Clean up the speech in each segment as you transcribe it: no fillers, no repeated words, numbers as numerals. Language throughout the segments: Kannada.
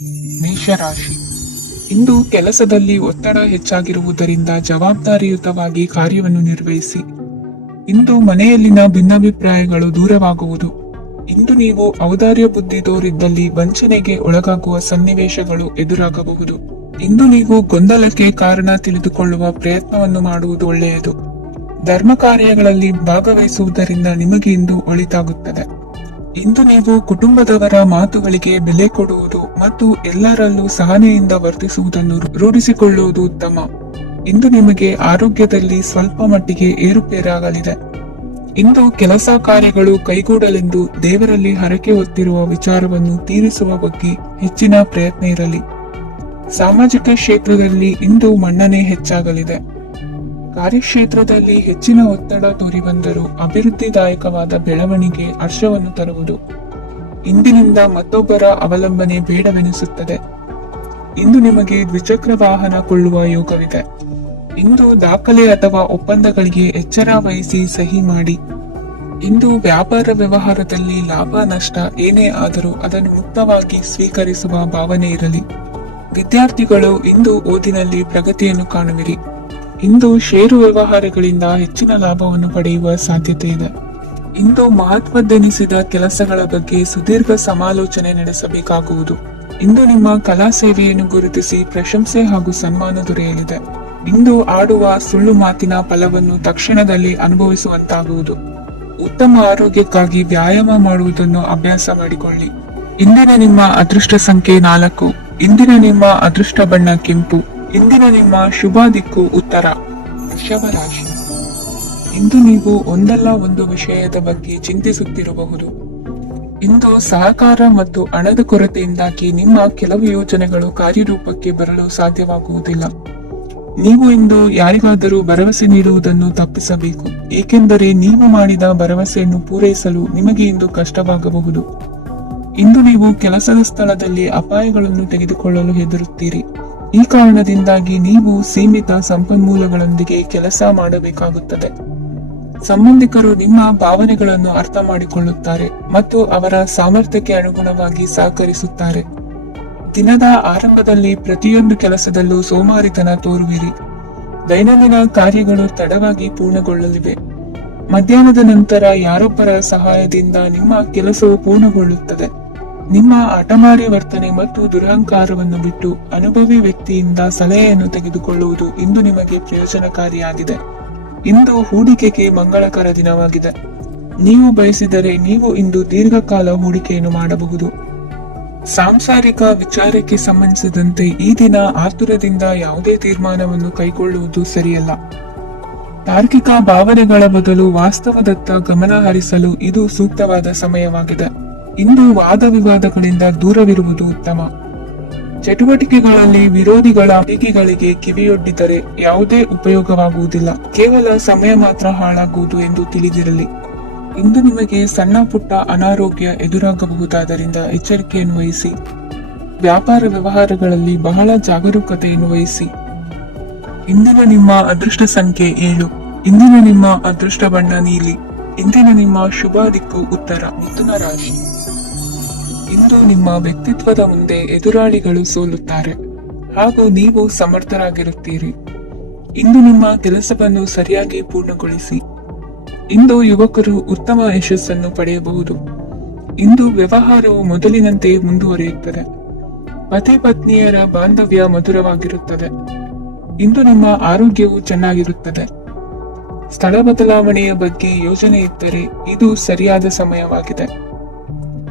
ಮೇಷರಾಶಿ. ಇಂದು ಕೆಲಸದಲ್ಲಿ ಒತ್ತಡ ಹೆಚ್ಚಾಗಿರುವುದರಿಂದ ಜವಾಬ್ದಾರಿಯುತವಾಗಿ ಕಾರ್ಯವನ್ನು ನಿರ್ವಹಿಸಿ. ಇಂದು ಮನೆಯಲ್ಲಿನ ಭಿನ್ನಾಭಿಪ್ರಾಯಗಳು ದೂರವಾಗುವುದು. ಇಂದು ನೀವು ಔದಾರ್ಯ ಬುದ್ಧಿ ತೋರಿದ್ದಲ್ಲಿ ವಂಚನೆಗೆ ಒಳಗಾಗುವ ಸನ್ನಿವೇಶಗಳು ಎದುರಾಗಬಹುದು. ಇಂದು ನೀವು ಗೊಂದಲಕ್ಕೆ ಕಾರಣ ತಿಳಿದುಕೊಳ್ಳುವ ಪ್ರಯತ್ನವನ್ನು ಮಾಡುವುದು ಒಳ್ಳೆಯದು. ಧರ್ಮ ಕಾರ್ಯಗಳಲ್ಲಿ ಭಾಗವಹಿಸುವುದರಿಂದ ನಿಮಗೆ ಇಂದು ಒಳಿತಾಗುತ್ತದೆ. ಇಂದು ನೀವು ಕುಟುಂಬದವರ ಮಾತುಗಳಿಗೆ ಬೆಲೆ ಕೊಡುವುದು ಮತ್ತು ಎಲ್ಲರಲ್ಲೂ ಸಹನೆಯಿಂದ ವರ್ತಿಸುವುದನ್ನು ರೂಢಿಸಿಕೊಳ್ಳುವುದು ಉತ್ತಮ. ಇಂದು ನಿಮಗೆ ಆರೋಗ್ಯದಲ್ಲಿ ಸ್ವಲ್ಪ ಮಟ್ಟಿಗೆ ಏರುಪೇರಾಗಲಿದೆ. ಇಂದು ಕೆಲಸ ಕಾರ್ಯಗಳು ಕೈಗೂಡಲೆಂದು ದೇವರಲ್ಲಿ ಹರಕೆ ಹೊತ್ತಿರುವ ವಿಚಾರವನ್ನು ತೀರಿಸುವ ಬಗ್ಗೆ ಹೆಚ್ಚಿನ ಪ್ರಯತ್ನ ಇರಲಿ. ಸಾಮಾಜಿಕ ಕ್ಷೇತ್ರದಲ್ಲಿ ಇಂದು ಮನ್ನಣೆ ಹೆಚ್ಚಾಗಲಿದೆ. ಕಾರ್ಯಕ್ಷೇತ್ರದಲ್ಲಿ ಹೆಚ್ಚಿನ ಒತ್ತಡ ತೋರಿಬಂದರೂ ಅಭಿವೃದ್ಧಿದಾಯಕವಾದ ಬೆಳವಣಿಗೆ ಹರ್ಷವನ್ನು ತರುವುದು. ಇಂದಿನಿಂದ ಮತ್ತೊಬ್ಬರ ಅವಲಂಬನೆ ಬೇಡವೆನಿಸುತ್ತದೆ. ಇಂದು ನಿಮಗೆ ದ್ವಿಚಕ್ರ ವಾಹನ ಕೊಳ್ಳುವ ಯೋಗವಿದೆ. ಇಂದು ದಾಖಲೆ ಅಥವಾ ಒಪ್ಪಂದಗಳಿಗೆ ಎಚ್ಚರ ವಹಿಸಿ ಸಹಿ ಮಾಡಿ. ಇಂದು ವ್ಯಾಪಾರ ವ್ಯವಹಾರದಲ್ಲಿ ಲಾಭ ನಷ್ಟ ಏನೇ ಆದರೂ ಅದನ್ನು ಮುಕ್ತವಾಗಿ ಸ್ವೀಕರಿಸುವ ಭಾವನೆ ಇರಲಿ. ವಿದ್ಯಾರ್ಥಿಗಳು ಇಂದು ಓದಿನಲ್ಲಿ ಪ್ರಗತಿಯನ್ನು ಕಾಣುವಿರಿ. ಇಂದು ಷೇರು ವ್ಯವಹಾರಗಳಿಂದ ಹೆಚ್ಚಿನ ಲಾಭವನ್ನು ಪಡೆಯುವ ಸಾಧ್ಯತೆ ಇದೆ. ಇಂದು ಮಹತ್ವದ್ದೆನಿಸಿದ ಕೆಲಸಗಳ ಬಗ್ಗೆ ಸುದೀರ್ಘ ಸಮಾಲೋಚನೆ ನಡೆಸಬೇಕಾಗುವುದು. ಇಂದು ನಿಮ್ಮ ಕಲಾ ಸೇವೆಯನ್ನು ಗುರುತಿಸಿ ಪ್ರಶಂಸೆ ಹಾಗೂ ಸನ್ಮಾನ ದೊರೆಯಲಿದೆ. ಇಂದು ಆಡುವ ಸುಳ್ಳು ಮಾತಿನ ಫಲವನ್ನು ತಕ್ಷಣದಲ್ಲಿ ಅನುಭವಿಸುವಂತಾಗುವುದು. ಉತ್ತಮ ಆರೋಗ್ಯಕ್ಕಾಗಿ ವ್ಯಾಯಾಮ ಮಾಡುವುದನ್ನು ಅಭ್ಯಾಸ ಮಾಡಿಕೊಳ್ಳಿ. ಇಂದಿನ ನಿಮ್ಮ ಅದೃಷ್ಟ ಸಂಖ್ಯೆ 4. ಇಂದಿನ ನಿಮ್ಮ ಅದೃಷ್ಟ ಬಣ್ಣ ಕೆಂಪು. ಇಂದಿನ ನಿಮ್ಮ ಶುಭ ದಿಕ್ಕು ಉತ್ತರ. ವೃಷಭ ರಾಶಿ. ಇಂದು ನೀವು ಒಂದಲ್ಲ ಒಂದು ವಿಷಯದ ಬಗ್ಗೆ ಚಿಂತಿಸುತ್ತಿರಬಹುದು. ಇಂದು ಸಹಕಾರ ಮತ್ತು ಹಣದ ಕೊರತೆಯಿಂದಾಗಿ ನಿಮ್ಮ ಕೆಲವು ಯೋಜನೆಗಳು ಕಾರ್ಯರೂಪಕ್ಕೆ ಬರಲು ಸಾಧ್ಯವಾಗುವುದಿಲ್ಲ. ನೀವು ಇಂದು ಯಾರಿಗಾದರೂ ಭರವಸೆ ನೀಡುವುದನ್ನು ತಪ್ಪಿಸಬೇಕು, ಏಕೆಂದರೆ ನೀವು ಮಾಡಿದ ಭರವಸೆಯನ್ನು ಪೂರೈಸಲು ನಿಮಗೆ ಇಂದು ಕಷ್ಟವಾಗಬಹುದು. ಇಂದು ನೀವು ಕೆಲಸದ ಸ್ಥಳದಲ್ಲಿ ಅಪಾಯಗಳನ್ನು ತೆಗೆದುಕೊಳ್ಳಲು ಹೆದರುತ್ತೀರಿ. ಈ ಕಾರಣದಿಂದಾಗಿ ನೀವು ಸೀಮಿತ ಸಂಪನ್ಮೂಲಗಳೊಂದಿಗೆ ಕೆಲಸ ಮಾಡಬೇಕಾಗುತ್ತದೆ. ಸಂಬಂಧಿಕರು ನಿಮ್ಮ ಭಾವನೆಗಳನ್ನು ಅರ್ಥ ಮಾಡಿಕೊಳ್ಳುತ್ತಾರೆ ಮತ್ತು ಅವರ ಸಾಮರ್ಥ್ಯಕ್ಕೆ ಅನುಗುಣವಾಗಿ ಸಹಕರಿಸುತ್ತಾರೆ. ದಿನದ ಆರಂಭದಲ್ಲಿ ಪ್ರತಿಯೊಂದು ಕೆಲಸದಲ್ಲೂ ಸೋಮಾರಿತನ ತೋರುವಿರಿ. ದೈನಂದಿನ ಕಾರ್ಯಗಳು ತಡವಾಗಿ ಪೂರ್ಣಗೊಳ್ಳಲಿವೆ. ಮಧ್ಯಾಹ್ನದ ನಂತರ ಯಾರೊಬ್ಬರ ಸಹಾಯದಿಂದ ನಿಮ್ಮ ಕೆಲಸವು ಪೂರ್ಣಗೊಳ್ಳುತ್ತದೆ. ನಿಮ್ಮ ಹಠಮಾರಿ ವರ್ತನೆ ಮತ್ತು ದುರಹಂಕಾರವನ್ನು ಬಿಟ್ಟು ಅನುಭವಿ ವ್ಯಕ್ತಿಯಿಂದ ಸಲಹೆಯನ್ನು ತೆಗೆದುಕೊಳ್ಳುವುದು ಇಂದು ನಿಮಗೆ ಪ್ರಯೋಜನಕಾರಿಯಾಗಿದೆ. ಇಂದು ಹೂಡಿಕೆಗೆ ಮಂಗಳಕರ ದಿನವಾಗಿದೆ. ನೀವು ಬಯಸಿದರೆ ನೀವು ಇಂದು ದೀರ್ಘಕಾಲ ಹೂಡಿಕೆಯನ್ನು ಮಾಡಬಹುದು. ಸಾಂಸಾರಿಕ ವಿಚಾರಕ್ಕೆ ಸಂಬಂಧಿಸಿದಂತೆ ಈ ದಿನ ಆತುರದಿಂದ ಯಾವುದೇ ತೀರ್ಮಾನವನ್ನು ಕೈಗೊಳ್ಳುವುದು ಸರಿಯಲ್ಲ. ತಾರ್ಕಿಕ ಭಾವನೆಗಳ ಬದಲು ವಾಸ್ತವದತ್ತ ಗಮನ ಹರಿಸಲು ಇದು ಸೂಕ್ತವಾದ ಸಮಯವಾಗಿದೆ. ಇಂದು ವಾದ ವಿವಾದಗಳಿಂದ ದೂರವಿರುವುದು ಉತ್ತಮ. ಚಟುವಟಿಕೆಗಳಲ್ಲಿ ವಿರೋಧಿಗಳ ಟೀಕೆಗಳಿಗೆ ಕಿವಿಯೊಡ್ಡಿದರೆ ಯಾವುದೇ ಉಪಯೋಗವಾಗುವುದಿಲ್ಲ, ಕೇವಲ ಸಮಯ ಮಾತ್ರ ಹಾಳಾಗುವುದು ಎಂದು ತಿಳಿದಿರಲಿ. ಇಂದು ನಿಮಗೆ ಸಣ್ಣ ಪುಟ್ಟ ಅನಾರೋಗ್ಯ ಎದುರಾಗಬಹುದಾದ್ದರಿಂದ ಎಚ್ಚರಿಕೆಯನ್ನು ವಹಿಸಿ. ವ್ಯಾಪಾರ ವ್ಯವಹಾರಗಳಲ್ಲಿ ಬಹಳ ಜಾಗರೂಕತೆಯನ್ನು ವಹಿಸಿ. ಇಂದಿನ ನಿಮ್ಮ ಅದೃಷ್ಟ ಸಂಖ್ಯೆ 7. ಇಂದಿನ ನಿಮ್ಮ ಅದೃಷ್ಟ ಬಣ್ಣ ನೀಲಿ. ಇಂದಿನ ನಿಮ್ಮ ಶುಭ ದಿಕ್ಕು ಉತ್ತರ. ಮಿಥುನ ರಾಶಿ. ಇಂದು ನಿಮ್ಮ ವ್ಯಕ್ತಿತ್ವದ ಮುಂದೆ ಎದುರಾಳಿಗಳು ಸೋಲುತ್ತಾರೆ ಹಾಗೂ ನೀವು ಸಮರ್ಥರಾಗಿರುತ್ತೀರಿ. ಇಂದು ನಿಮ್ಮ ಕೆಲಸವನ್ನು ಸರಿಯಾಗಿ ಪೂರ್ಣಗೊಳಿಸಿ. ಇಂದು ಯುವಕರು ಉತ್ತಮ ಯಶಸ್ಸನ್ನು ಪಡೆಯಬಹುದು. ಇಂದು ವ್ಯವಹಾರವು ಮೊದಲಿನಂತೆ ಮುಂದುವರಿಯುತ್ತದೆ. ಪತಿ ಪತ್ನಿಯರ ಬಾಂಧವ್ಯ ಮಧುರವಾಗಿರುತ್ತದೆ. ಇಂದು ನಿಮ್ಮ ಆರೋಗ್ಯವು ಚೆನ್ನಾಗಿರುತ್ತದೆ. ಸ್ಥಳ ಬದಲಾವಣೆಯ ಬಗ್ಗೆ ಯೋಜನೆ ಇದ್ದರೆ ಇದು ಸರಿಯಾದ ಸಮಯವಾಗಿದೆ.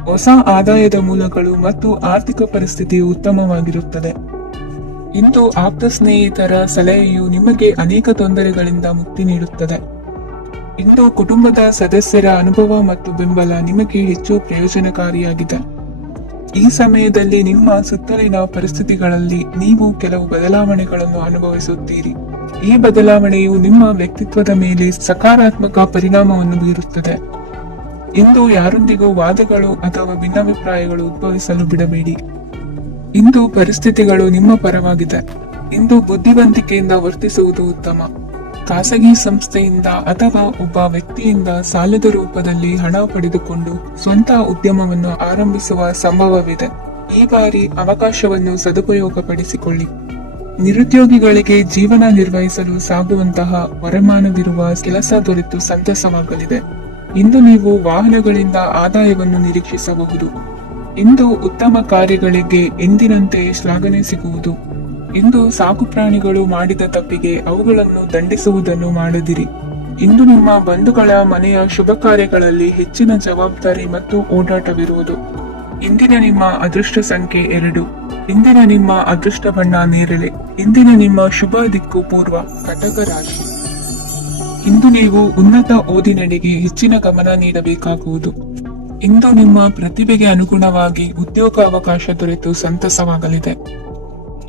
ಹೊಸ ಆದಾಯದ ಮೂಲಗಳು ಮತ್ತು ಆರ್ಥಿಕ ಪರಿಸ್ಥಿತಿಯು ಉತ್ತಮವಾಗಿರುತ್ತದೆ. ಇಂದು ಆಪ್ತ ಸ್ನೇಹಿತರ ಸಲಹೆಯು ನಿಮಗೆ ಅನೇಕ ತೊಂದರೆಗಳಿಂದ ಮುಕ್ತಿ ನೀಡುತ್ತದೆ. ಇಂದು ಕುಟುಂಬದ ಸದಸ್ಯರ ಅನುಭವ ಮತ್ತು ಬೆಂಬಲ ನಿಮಗೆ ಹೆಚ್ಚು ಪ್ರಯೋಜನಕಾರಿಯಾಗಿದೆ. ಈ ಸಮಯದಲ್ಲಿ ನಿಮ್ಮ ಸುತ್ತಲಿನ ಪರಿಸ್ಥಿತಿಗಳಲ್ಲಿ ನೀವು ಕೆಲವು ಬದಲಾವಣೆಗಳನ್ನು ಅನುಭವಿಸುತ್ತೀರಿ. ಈ ಬದಲಾವಣೆಯು ನಿಮ್ಮ ವ್ಯಕ್ತಿತ್ವದ ಮೇಲೆ ಸಕಾರಾತ್ಮಕ ಪರಿಣಾಮವನ್ನು ಬೀರುತ್ತದೆ. ಇಂದು ಯಾರೊಂದಿಗೂ ವಾದಗಳು ಅಥವಾ ಭಿನ್ನಾಭಿಪ್ರಾಯಗಳು ಉದ್ಭವಿಸಲು ಬಿಡಬೇಡಿ. ಇಂದು ಪರಿಸ್ಥಿತಿಗಳು ನಿಮ್ಮ ಪರವಾಗಿದೆ. ಇಂದು ಬುದ್ಧಿವಂತಿಕೆಯಿಂದ ವರ್ತಿಸುವುದು ಉತ್ತಮ. ಖಾಸಗಿ ಸಂಸ್ಥೆಯಿಂದ ಅಥವಾ ಒಬ್ಬ ವ್ಯಕ್ತಿಯಿಂದ ಸಾಲದ ರೂಪದಲ್ಲಿ ಹಣ ಪಡೆದುಕೊಂಡು ಸ್ವಂತ ಉದ್ಯಮವನ್ನು ಆರಂಭಿಸುವ ಸಂಭವವಿದೆ. ಈ ಬಾರಿ ಅವಕಾಶವನ್ನು ಸದುಪಯೋಗಪಡಿಸಿಕೊಳ್ಳಿ. ನಿರುದ್ಯೋಗಿಗಳಿಗೆ ಜೀವನ ನಿರ್ವಹಿಸಲು ಸಾಗುವಂತಹ ವರಮಾನವಿರುವ ಕೆಲಸ ದೊರೆತು ಸಂತಸವಾಗಲಿದೆ. ಇಂದು ನೀವು ವಾಹನಗಳಿಂದ ಆದಾಯವನ್ನು ನಿರೀಕ್ಷಿಸಬಹುದು. ಇಂದು ಉತ್ತಮ ಕಾರ್ಯಗಳಿಗೆ ಎಂದಿನಂತೆ ಶ್ಲಾಘನೆ ಸಿಗುವುದು. ಇಂದು ಸಾಕು ಪ್ರಾಣಿಗಳು ಮಾಡಿದ ತಪ್ಪಿಗೆ ಅವುಗಳನ್ನು ದಂಡಿಸುವುದನ್ನು ಮಾಡದಿರಿ. ಇಂದು ನಿಮ್ಮ ಬಂಧುಗಳ ಮನೆಯ ಶುಭ ಕಾರ್ಯಗಳಲ್ಲಿ ಹೆಚ್ಚಿನ ಜವಾಬ್ದಾರಿ ಮತ್ತು ಓಡಾಟವಿರುವುದು. ಇಂದಿನ ನಿಮ್ಮ ಅದೃಷ್ಟ ಸಂಖ್ಯೆ 2. ಇಂದಿನ ನಿಮ್ಮ ಅದೃಷ್ಟ ಬಣ್ಣ ನೇರಳೆ. ಇಂದಿನ ನಿಮ್ಮ ಶುಭ ದಿಕ್ಕು ಪೂರ್ವ. ಕಟಕ ರಾಶಿ. ಇಂದು ನೀವು ಉನ್ನತ ಓದಿನೆಡೆಗೆ ಹೆಚ್ಚಿನ ಗಮನ ನೀಡಬೇಕಾಗುವುದು. ಇಂದು ನಿಮ್ಮ ಪ್ರತಿಭೆಗೆ ಅನುಗುಣವಾಗಿ ಉದ್ಯೋಗಾವಕಾಶ ದೊರೆತು ಸಂತಸವಾಗಲಿದೆ.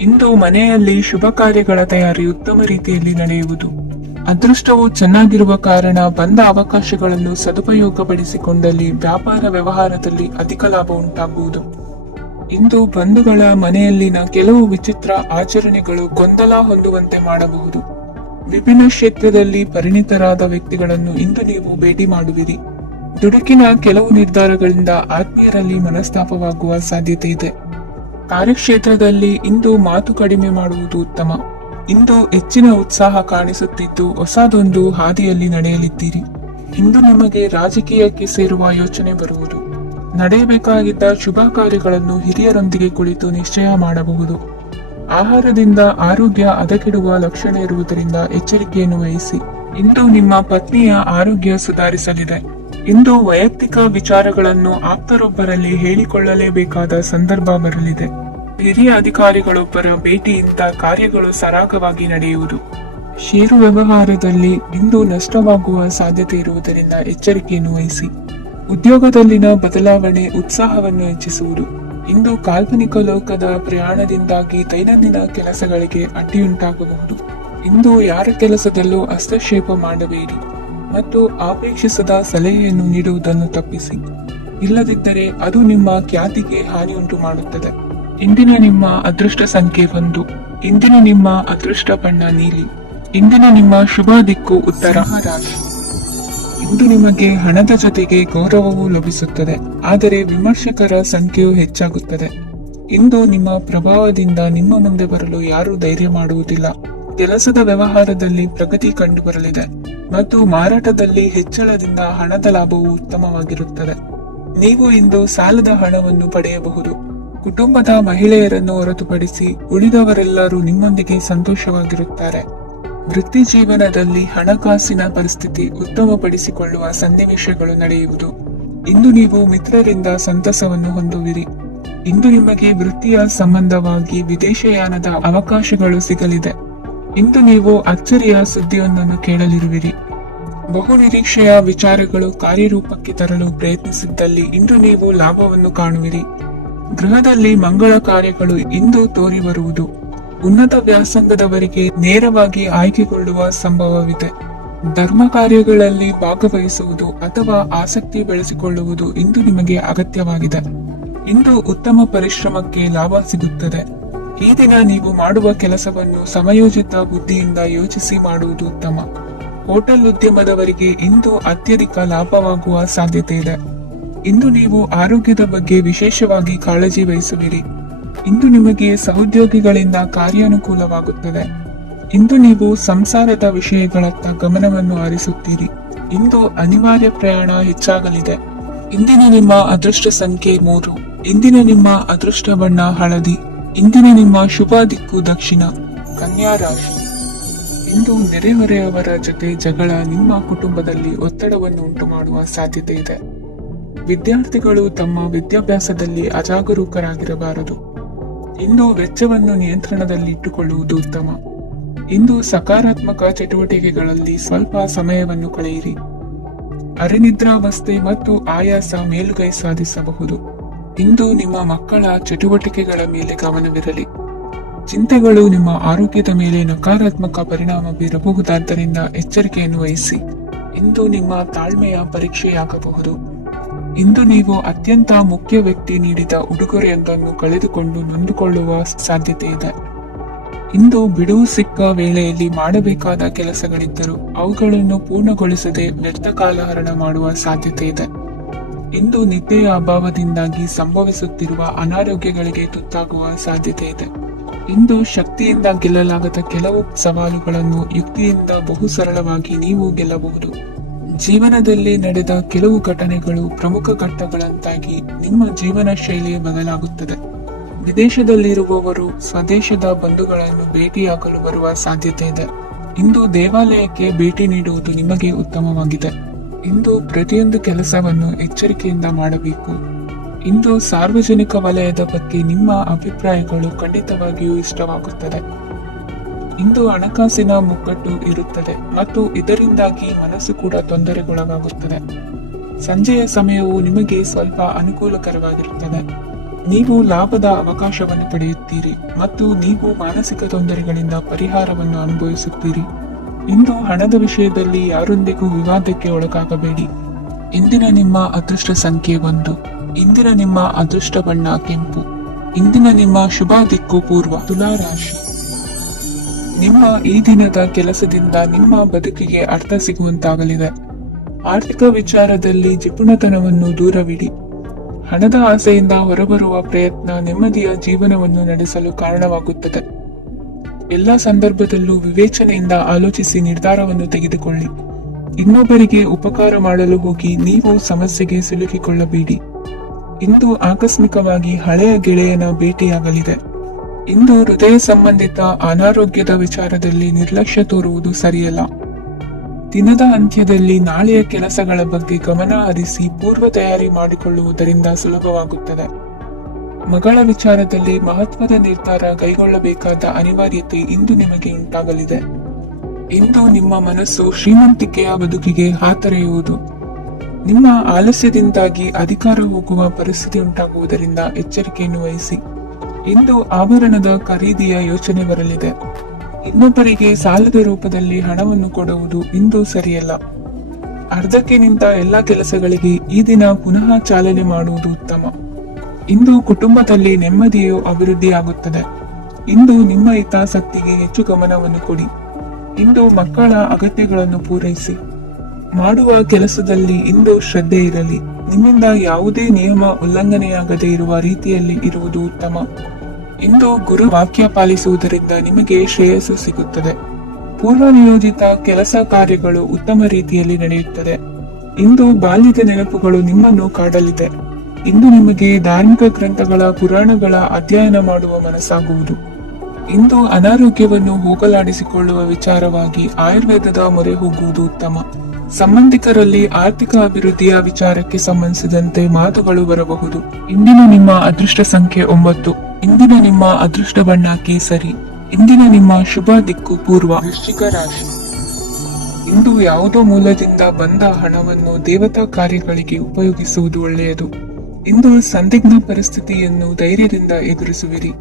ಇಂದು ಮನೆಯಲ್ಲಿ ಶುಭ ಕಾರ್ಯಗಳ ತಯಾರಿ ಉತ್ತಮ ರೀತಿಯಲ್ಲಿ ನಡೆಯುವುದು. ಅದೃಷ್ಟವು ಚೆನ್ನಾಗಿರುವ ಕಾರಣ ಬಂದ ಅವಕಾಶಗಳನ್ನು ಸದುಪಯೋಗಪಡಿಸಿಕೊಂಡಲ್ಲಿ ವ್ಯಾಪಾರ ವ್ಯವಹಾರದಲ್ಲಿ ಅಧಿಕ ಲಾಭ ಉಂಟಾಗುವುದು. ಇಂದು ಬಂಧುಗಳ ಮನೆಯಲ್ಲಿನ ಕೆಲವು ವಿಚಿತ್ರ ಆಚರಣೆಗಳು ಗೊಂದಲ ಹೊಂದುವಂತೆ ಮಾಡಬಹುದು. ವಿಭಿನ್ನ ಕ್ಷೇತ್ರದಲ್ಲಿ ಪರಿಣಿತರಾದ ವ್ಯಕ್ತಿಗಳನ್ನು ಇಂದು ನೀವು ಭೇಟಿ ಮಾಡುವಿರಿ. ದುಡುಕಿನ ಕೆಲವು ನಿರ್ಧಾರಗಳಿಂದ ಆತ್ಮೀಯರಲ್ಲಿ ಮನಸ್ತಾಪವಾಗುವ ಸಾಧ್ಯತೆ ಇದೆ. ಕಾರ್ಯಕ್ಷೇತ್ರದಲ್ಲಿ ಇಂದು ಮಾತು ಕಡಿಮೆ ಮಾಡುವುದು ಉತ್ತಮ. ಇಂದು ಹೆಚ್ಚಿನ ಉತ್ಸಾಹ ಕಾಣಿಸುತ್ತಿದ್ದು ಹೊಸದೊಂದು ಹಾದಿಯಲ್ಲಿ ನಡೆಯಲಿದ್ದೀರಿ. ಇಂದು ನಿಮಗೆ ರಾಜಕೀಯಕ್ಕೆ ಸೇರುವ ಯೋಚನೆ ಬರುವುದು. ನಡೆಯಬೇಕಾಗಿದ್ದ ಶುಭ ಕಾರ್ಯಗಳನ್ನು ಹಿರಿಯರೊಂದಿಗೆ ಕುಳಿತು ನಿಶ್ಚಯ ಮಾಡಬಹುದು. ಆಹಾರದಿಂದ ಆರೋಗ್ಯ ಹದಗೆಡುವ ಲಕ್ಷಣ ಇರುವುದರಿಂದ ಎಚ್ಚರಿಕೆಯನ್ನು ವಹಿಸಿ. ಇಂದು ನಿಮ್ಮ ಪತ್ನಿಯ ಆರೋಗ್ಯ ಸುಧಾರಿಸಲಿದೆ. ಇಂದು ವೈಯಕ್ತಿಕ ವಿಚಾರಗಳನ್ನು ಆಪ್ತರೊಬ್ಬರಲ್ಲಿ ಹೇಳಿಕೊಳ್ಳಲೇಬೇಕಾದ ಸಂದರ್ಭ ಬರಲಿದೆ. ಹಿರಿಯ ಅಧಿಕಾರಿಗಳೊಬ್ಬರ ಭೇಟಿಯಿಂದ ಕಾರ್ಯಗಳು ಸರಾಗವಾಗಿ ನಡೆಯುವುದು. ಷೇರು ವ್ಯವಹಾರದಲ್ಲಿ ಇಂದು ನಷ್ಟವಾಗುವ ಸಾಧ್ಯತೆ ಇರುವುದರಿಂದ ಎಚ್ಚರಿಕೆಯನ್ನು ವಹಿಸಿ. ಉದ್ಯೋಗದಲ್ಲಿನ ಬದಲಾವಣೆ ಉತ್ಸಾಹವನ್ನು ಹೆಚ್ಚಿಸುವುದು. ಇಂದು ಕಾಲ್ಪನಿಕ ಲೋಕದ ಪ್ರಯಾಣದಿಂದಾಗಿ ದೈನಂದಿನ ಕೆಲಸಗಳಿಗೆ ಅಡ್ಡಿಯುಂಟಾಗಬಹುದು. ಇಂದು ಯಾರ ಕೆಲಸದಲ್ಲೂ ಹಸ್ತಕ್ಷೇಪ ಮಾಡಬೇಡಿ ಮತ್ತು ಅಪೇಕ್ಷಿಸದ ಸಲಹೆಯನ್ನು ನೀಡುವುದನ್ನು ತಪ್ಪಿಸಿ. ಇಲ್ಲದಿದ್ದರೆ ಅದು ನಿಮ್ಮ ಖ್ಯಾತಿಗೆ ಹಾನಿಯುಂಟು ಮಾಡುತ್ತದೆ. ಇಂದಿನ ನಿಮ್ಮ ಅದೃಷ್ಟ ಸಂಖ್ಯೆ 1. ಇಂದಿನ ನಿಮ್ಮ ಅದೃಷ್ಟ ಬಣ್ಣ ನೀಲಿ. ಇಂದಿನ ನಿಮ್ಮ ಶುಭ ದಿಕ್ಕು ಉತ್ತರ ರಾಶಿ. ಇಂದು ನಿಮಗೆ ಹಣದ ಜೊತೆಗೆ ಗೌರವವೂ ಲಭಿಸುತ್ತದೆ, ಆದರೆ ವಿಮರ್ಶಕರ ಸಂಖ್ಯೆಯು ಹೆಚ್ಚಾಗುತ್ತದೆ. ಇಂದು ನಿಮ್ಮ ಪ್ರಭಾವದಿಂದ ನಿಮ್ಮ ಮುಂದೆ ಬರಲು ಯಾರೂ ಧೈರ್ಯ ಮಾಡುವುದಿಲ್ಲ. ಕೆಲಸದ ವ್ಯವಹಾರದಲ್ಲಿ ಪ್ರಗತಿ ಕಂಡುಬರಲಿದೆ ಮತ್ತು ಮಾರಾಟದಲ್ಲಿ ಹೆಚ್ಚಳದಿಂದ ಹಣದ ಲಾಭವು ಉತ್ತಮವಾಗಿರುತ್ತದೆ. ನೀವು ಇಂದು ಸಾಲದ ಹಣವನ್ನು ಪಡೆಯಬಹುದು. ಕುಟುಂಬದ ಮಹಿಳೆಯರನ್ನು ಹೊರತುಪಡಿಸಿ ಉಳಿದವರೆಲ್ಲರೂ ನಿಮ್ಮೊಂದಿಗೆ ಸಂತೋಷವಾಗಿರುತ್ತಾರೆ. ವೃತ್ತಿ ಜೀವನದಲ್ಲಿ ಹಣಕಾಸಿನ ಪರಿಸ್ಥಿತಿ ಉತ್ತಮಪಡಿಸಿಕೊಳ್ಳುವ ಸನ್ನಿವೇಶಗಳು ನಡೆಯುವುದು. ಇಂದು ನೀವು ಮಿತ್ರರಿಂದ ಸಂತಸವನ್ನು ಹೊಂದುವಿರಿ. ಇಂದು ನಿಮಗೆ ವೃತ್ತಿಯ ಸಂಬಂಧವಾಗಿ ವಿದೇಶಯಾನದ ಅವಕಾಶಗಳು ಸಿಗಲಿದೆ. ಇಂದು ನೀವು ಅಚ್ಚರಿಯ ಸುದ್ದಿಯೊಂದನ್ನು ಕೇಳಲಿರುವಿರಿ. ಬಹು ನಿರೀಕ್ಷೆಯ ವಿಚಾರಗಳು ಕಾರ್ಯರೂಪಕ್ಕೆ ತರಲು ಪ್ರಯತ್ನಿಸಿದ್ದಲ್ಲಿ ಇಂದು ನೀವು ಲಾಭವನ್ನು ಕಾಣುವಿರಿ. ಗೃಹದಲ್ಲಿ ಮಂಗಳ ಕಾರ್ಯಗಳು ಇಂದು ತೋರಿ ಬರುವುದು. ಉನ್ನತ ವ್ಯಾಸಂಗದವರಿಗೆ ನೇರವಾಗಿ ಆಯ್ಕೆಗೊಳ್ಳುವ ಸಂಭವವಿದೆ. ಧರ್ಮ ಕಾರ್ಯಗಳಲ್ಲಿ ಭಾಗವಹಿಸುವುದು ಅಥವಾ ಆಸಕ್ತಿ ಬೆಳೆಸಿಕೊಳ್ಳುವುದು ಇಂದು ನಿಮಗೆ ಅಗತ್ಯವಾಗಿದೆ. ಇಂದು ಉತ್ತಮ ಪರಿಶ್ರಮಕ್ಕೆ ಲಾಭ ಸಿಗುತ್ತದೆ. ಈ ದಿನ ನೀವು ಮಾಡುವ ಕೆಲಸವನ್ನು ಸಮಯೋಚಿತ ಬುದ್ಧಿಯಿಂದ ಯೋಚಿಸಿ ಮಾಡುವುದು ಉತ್ತಮ. ಹೋಟೆಲ್ ಉದ್ಯಮದವರಿಗೆ ಇಂದು ಅತ್ಯಧಿಕ ಲಾಭವಾಗುವ ಸಾಧ್ಯತೆ ಇದೆ. ಇಂದು ನೀವು ಆರೋಗ್ಯದ ಬಗ್ಗೆ ವಿಶೇಷವಾಗಿ ಕಾಳಜಿ ವಹಿಸುವಿರಿ. ಇಂದು ನಿಮಗೆ ಸಹೋದ್ಯೋಗಿಗಳಿಂದ ಕಾರ್ಯಾನುಕೂಲವಾಗುತ್ತದೆ. ಇಂದು ನೀವು ಸಂಸಾರದ ವಿಷಯಗಳತ್ತ ಗಮನವನ್ನು ಹರಿಸುತ್ತೀರಿ. ಇಂದು ಅನಿವಾರ್ಯ ಪ್ರಯಾಣ ಹೆಚ್ಚಾಗಲಿದೆ. ಇಂದಿನ ನಿಮ್ಮ ಅದೃಷ್ಟ ಸಂಖ್ಯೆ 3. ಇಂದಿನ ನಿಮ್ಮ ಅದೃಷ್ಟ ಬಣ್ಣ ಹಳದಿ. ಇಂದಿನ ನಿಮ್ಮ ಶುಭ ದಿಕ್ಕು ದಕ್ಷಿಣ. ಕನ್ಯಾ ರಾಶಿ. ಇಂದು ನೆರೆಹೊರೆಯವರ ಜೊತೆ ಜಗಳ ನಿಮ್ಮ ಕುಟುಂಬದಲ್ಲಿ ಒತ್ತಡವನ್ನು ಉಂಟು ಮಾಡುವ ಸಾಧ್ಯತೆ ಇದೆ. ವಿದ್ಯಾರ್ಥಿಗಳು ತಮ್ಮ ವಿದ್ಯಾಭ್ಯಾಸದಲ್ಲಿ ಅಜಾಗರೂಕರಾಗಿರಬಾರದು. ಇಂದು ವೆಚ್ಚವನ್ನು ನಿಯಂತ್ರಣದಲ್ಲಿ ಇಟ್ಟುಕೊಳ್ಳುವುದು ಉತ್ತಮ. ಇಂದು ಸಕಾರಾತ್ಮಕ ಚಟುವಟಿಕೆಗಳಲ್ಲಿ ಸ್ವಲ್ಪ ಸಮಯವನ್ನು ಕಳೆಯಿರಿ. ಅರೆನಿದ್ರಾವಸ್ಥೆ ಮತ್ತು ಆಯಾಸ ಮೇಲುಗೈ ಸಾಧಿಸಬಹುದು. ಇಂದು ನಿಮ್ಮ ಮಕ್ಕಳ ಚಟುವಟಿಕೆಗಳ ಮೇಲೆ ಗಮನವಿರಲಿ. ಚಿಂತೆಗಳು ನಿಮ್ಮ ಆರೋಗ್ಯದ ಮೇಲೆ ನಕಾರಾತ್ಮಕ ಪರಿಣಾಮ ಬೀರಬಹುದಾದ್ದರಿಂದ ಎಚ್ಚರಿಕೆಯನ್ನು ವಹಿಸಿ. ಇಂದು ನಿಮ್ಮ ತಾಳ್ಮೆಯ ಪರೀಕ್ಷೆಯಾಗಬಹುದು. ಇಂದು ನೀವು ಅತ್ಯಂತ ಮುಖ್ಯ ವ್ಯಕ್ತಿ ನೀಡಿದ ಉಡುಗೊರೆಯೊಂದನ್ನು ಕಳೆದುಕೊಂಡು ನೊಂದುಕೊಳ್ಳುವ ಸಾಧ್ಯತೆ ಇದೆ. ಇಂದು ಬಿಡುವು ಸಿಕ್ಕ ವೇಳೆಯಲ್ಲಿ ಮಾಡಬೇಕಾದ ಕೆಲಸಗಳಿದ್ದರೂ ಅವುಗಳನ್ನು ಪೂರ್ಣಗೊಳಿಸದೆ ವ್ಯರ್ಥ ಕಾಲಹರಣ ಮಾಡುವ ಸಾಧ್ಯತೆ ಇದೆ. ಇಂದು ನಿದ್ದೆಯ ಅಭಾವದಿಂದಾಗಿ ಸಂಭವಿಸುತ್ತಿರುವ ಅನಾರೋಗ್ಯಗಳಿಗೆ ತುತ್ತಾಗುವ ಸಾಧ್ಯತೆ ಇದೆ. ಇಂದು ಶಕ್ತಿಯಿಂದ ಗೆಲ್ಲಲಾಗದ ಕೆಲವು ಸವಾಲುಗಳನ್ನು ಯುಕ್ತಿಯಿಂದ ಬಹು ಸರಳವಾಗಿ ನೀವು ಗೆಲ್ಲಬಹುದು. ಜೀವನದಲ್ಲಿ ನಡೆದ ಕೆಲವು ಘಟನೆಗಳು ಪ್ರಮುಖ ಘಟ್ಟಗಳಂತಾಗಿ ನಿಮ್ಮ ಜೀವನ ಶೈಲಿ ಬದಲಾಗುತ್ತದೆ. ವಿದೇಶದಲ್ಲಿರುವವರು ಸ್ವದೇಶದ ಬಂಧುಗಳನ್ನು ಭೇಟಿಯಾಗಲು ಬರುವ ಸಾಧ್ಯತೆ ಇದೆ. ಇಂದು ದೇವಾಲಯಕ್ಕೆ ಭೇಟಿ ನೀಡುವುದು ನಿಮಗೆ ಉತ್ತಮವಾಗಿದೆ. ಇಂದು ಪ್ರತಿಯೊಂದು ಕೆಲಸವನ್ನು ಎಚ್ಚರಿಕೆಯಿಂದ ಮಾಡಬೇಕು. ಇಂದು ಸಾರ್ವಜನಿಕ ವಲಯದ ಬಗ್ಗೆ ನಿಮ್ಮ ಅಭಿಪ್ರಾಯಗಳು ಖಂಡಿತವಾಗಿಯೂ ಇಷ್ಟವಾಗುತ್ತದೆ. ಇಂದು ಹಣಕಾಸಿನ ಮುಗ್ಗಟ್ಟು ಇರುತ್ತದೆ ಮತ್ತು ಇದರಿಂದಾಗಿ ಮನಸ್ಸು ಕೂಡ ತೊಂದರೆಗೊಳಗಾಗುತ್ತದೆ. ಸಂಜೆಯ ಸಮಯವು ನಿಮಗೆ ಸ್ವಲ್ಪ ಅನುಕೂಲಕರವಾಗಿರುತ್ತದೆ. ನೀವು ಲಾಭದ ಅವಕಾಶವನ್ನು ಪಡೆಯುತ್ತೀರಿ ಮತ್ತು ನೀವು ಮಾನಸಿಕ ತೊಂದರೆಗಳಿಂದ ಪರಿಹಾರವನ್ನು ಅನುಭವಿಸುತ್ತೀರಿ. ಇಂದು ಹಣದ ವಿಷಯದಲ್ಲಿ ಯಾರೊಂದಿಗೂ ವಿವಾದಕ್ಕೆ ಒಳಗಾಗಬೇಡಿ. ಇಂದಿನ ನಿಮ್ಮ ಅದೃಷ್ಟ ಸಂಖ್ಯೆ 1. ಇಂದಿನ ನಿಮ್ಮ ಅದೃಷ್ಟ ಬಣ್ಣ ಕೆಂಪು. ಇಂದಿನ ನಿಮ್ಮ ಶುಭ ದಿಕ್ಕು ಪೂರ್ವ. ತುಲಾ ರಾಶಿ. ನಿಮ್ಮ ಈ ದಿನದ ಕೆಲಸದಿಂದ ನಿಮ್ಮ ಬದುಕಿಗೆ ಅರ್ಥ ಸಿಗುವಂತಾಗಲಿದೆ. ಆರ್ಥಿಕ ವಿಚಾರದಲ್ಲಿ ಜಿಪುಣತನವನ್ನು ದೂರವಿಡಿ. ಹಣದ ಆಸೆಯಿಂದ ಹೊರಬರುವ ಪ್ರಯತ್ನ ನೆಮ್ಮದಿಯ ಜೀವನವನ್ನು ನಡೆಸಲು ಕಾರಣವಾಗುತ್ತದೆ. ಎಲ್ಲ ಸಂದರ್ಭದಲ್ಲೂ ವಿವೇಚನೆಯಿಂದ ಆಲೋಚಿಸಿ ನಿರ್ಧಾರವನ್ನು ತೆಗೆದುಕೊಳ್ಳಿ. ಇನ್ನೊಬ್ಬರಿಗೆ ಉಪಕಾರ ಮಾಡಲು ಹೋಗಿ ನೀವು ಸಮಸ್ಯೆಗೆ ಸಿಲುಕಿಕೊಳ್ಳಬೇಡಿ. ಇಂದು ಆಕಸ್ಮಿಕವಾಗಿ ಹಳೆಯ ಗೆಳೆಯನ ಭೇಟಿಯಾಗಲಿದೆ. ಇಂದು ಹೃದಯ ಸಂಬಂಧಿತ ಅನಾರೋಗ್ಯದ ವಿಚಾರದಲ್ಲಿ ನಿರ್ಲಕ್ಷ್ಯ ತೋರುವುದು ಸರಿಯಲ್ಲ. ದಿನದ ಅಂತ್ಯದಲ್ಲಿ ನಾಳೆಯ ಕೆಲಸಗಳ ಬಗ್ಗೆ ಗಮನ ಹರಿಸಿ ಪೂರ್ವ ತಯಾರಿ ಮಾಡಿಕೊಳ್ಳುವುದರಿಂದ ಸುಲಭವಾಗುತ್ತದೆ. ಮಗಳ ವಿಚಾರದಲ್ಲಿ ಮಹತ್ವದ ನಿರ್ಧಾರ ಕೈಗೊಳ್ಳಬೇಕಾದ ಅನಿವಾರ್ಯತೆ ಇಂದು ನಿಮಗೆ ಉಂಟಾಗಲಿದೆ. ಇಂದು ನಿಮ್ಮ ಮನಸ್ಸು ಶ್ರೀಮಂತಿಕೆಯ ಬದುಕಿಗೆ ಹಾತೊರೆಯುವುದು. ನಿಮ್ಮ ಆಲಸ್ಯದಿಂದಾಗಿ ಅಧಿಕಾರ ಹೋಗುವ ಪರಿಸ್ಥಿತಿ ಉಂಟಾಗುವುದರಿಂದ ಎಚ್ಚರಿಕೆಯನ್ನು ವಹಿಸಿ. ಇಂದು ಆಭರಣದ ಖರೀದಿಯ ಯೋಚನೆ ಬರಲಿದೆ. ಇನ್ನೊಬ್ಬರಿಗೆ ಸಾಲದ ರೂಪದಲ್ಲಿ ಹಣವನ್ನು ಕೊಡುವುದು ಇಂದು ಸರಿಯಲ್ಲ. ಅರ್ಧಕ್ಕೆ ನಿಂತ ಎಲ್ಲ ಕೆಲಸಗಳಿಗೆ ಈ ದಿನ ಪುನಃ ಚಾಲನೆ ಮಾಡುವುದು ಉತ್ತಮ. ಇಂದು ಕುಟುಂಬದಲ್ಲಿ ನೆಮ್ಮದಿಯು ಅಭಿವೃದ್ಧಿಯಾಗುತ್ತದೆ. ಇಂದು ನಿಮ್ಮ ಹಿತಾಸಕ್ತಿಗೆ ಹೆಚ್ಚು ಗಮನವನ್ನು ಕೊಡಿ. ಇಂದು ಮಕ್ಕಳ ಅಗತ್ಯಗಳನ್ನು ಪೂರೈಸಿ. ಮಾಡುವ ಕೆಲಸದಲ್ಲಿ ಇಂದು ಶ್ರದ್ಧೆ ಇರಲಿ. ನಿಮ್ಮಿಂದ ಯಾವುದೇ ನಿಯಮ ಉಲ್ಲಂಘನೆಯಾಗದೇ ಇರುವ ರೀತಿಯಲ್ಲಿ ಇರುವುದು ಉತ್ತಮ. ಇಂದು ಗುರು ವಾಕ್ಯ ಪಾಲಿಸುವುದರಿಂದ ನಿಮಗೆ ಶ್ರೇಯಸ್ಸು ಸಿಗುತ್ತದೆ. ಪೂರ್ವ ನಿಯೋಜಿತ ಕೆಲಸ ಕಾರ್ಯಗಳು ಉತ್ತಮ ರೀತಿಯಲ್ಲಿ ನಡೆಯುತ್ತದೆ. ಇಂದು ಬಾಲ್ಯದ ನೆನಪುಗಳು ನಿಮ್ಮನ್ನು ಕಾಡಲಿದೆ. ಇಂದು ನಿಮಗೆ ಧಾರ್ಮಿಕ ಗ್ರಂಥಗಳ ಪುರಾಣಗಳ ಅಧ್ಯಯನ ಮಾಡುವ ಮನಸ್ಸಾಗುವುದು. ಇಂದು ಅನಾರೋಗ್ಯವನ್ನು ಹೋಗಲಾಡಿಸಿಕೊಳ್ಳುವ ವಿಚಾರವಾಗಿ ಆಯುರ್ವೇದದ ಮೊರೆ ಹೋಗುವುದು ಉತ್ತಮ. ಸಂಬಂಧಿಕರಲ್ಲಿ ಆರ್ಥಿಕ ಅಭಿವೃದ್ಧಿಯ ವಿಚಾರಕ್ಕೆ ಸಂಬಂಧಿಸಿದಂತೆ ಮಾತುಗಳು ಬರಬಹುದು. ಇಂದಿನ ನಿಮ್ಮ ಅದೃಷ್ಟ ಸಂಖ್ಯೆ 9. ಇಂದಿನ ನಿಮ್ಮ ಅದೃಷ್ಟ ಬಣ್ಣ ಕೇಸರಿ. ಇಂದಿನ ನಿಮ್ಮ ಶುಭ ದಿಕ್ಕು ಪೂರ್ವ. ವೃಶ್ಚಿಕ ರಾಶಿ. ಇಂದು ಯಾವುದೋ ಮೂಲದಿಂದ ಬಂದ ಹಣವನ್ನು ದೇವತಾ ಕಾರ್ಯಗಳಿಗೆ ಉಪಯೋಗಿಸುವುದು ಒಳ್ಳೆಯದು. ಇಂದು ಸಂದಿಗ್ಧ ಪರಿಸ್ಥಿತಿಯನ್ನು ಧೈರ್ಯದಿಂದ ಎದುರಿಸುವಿರಿ.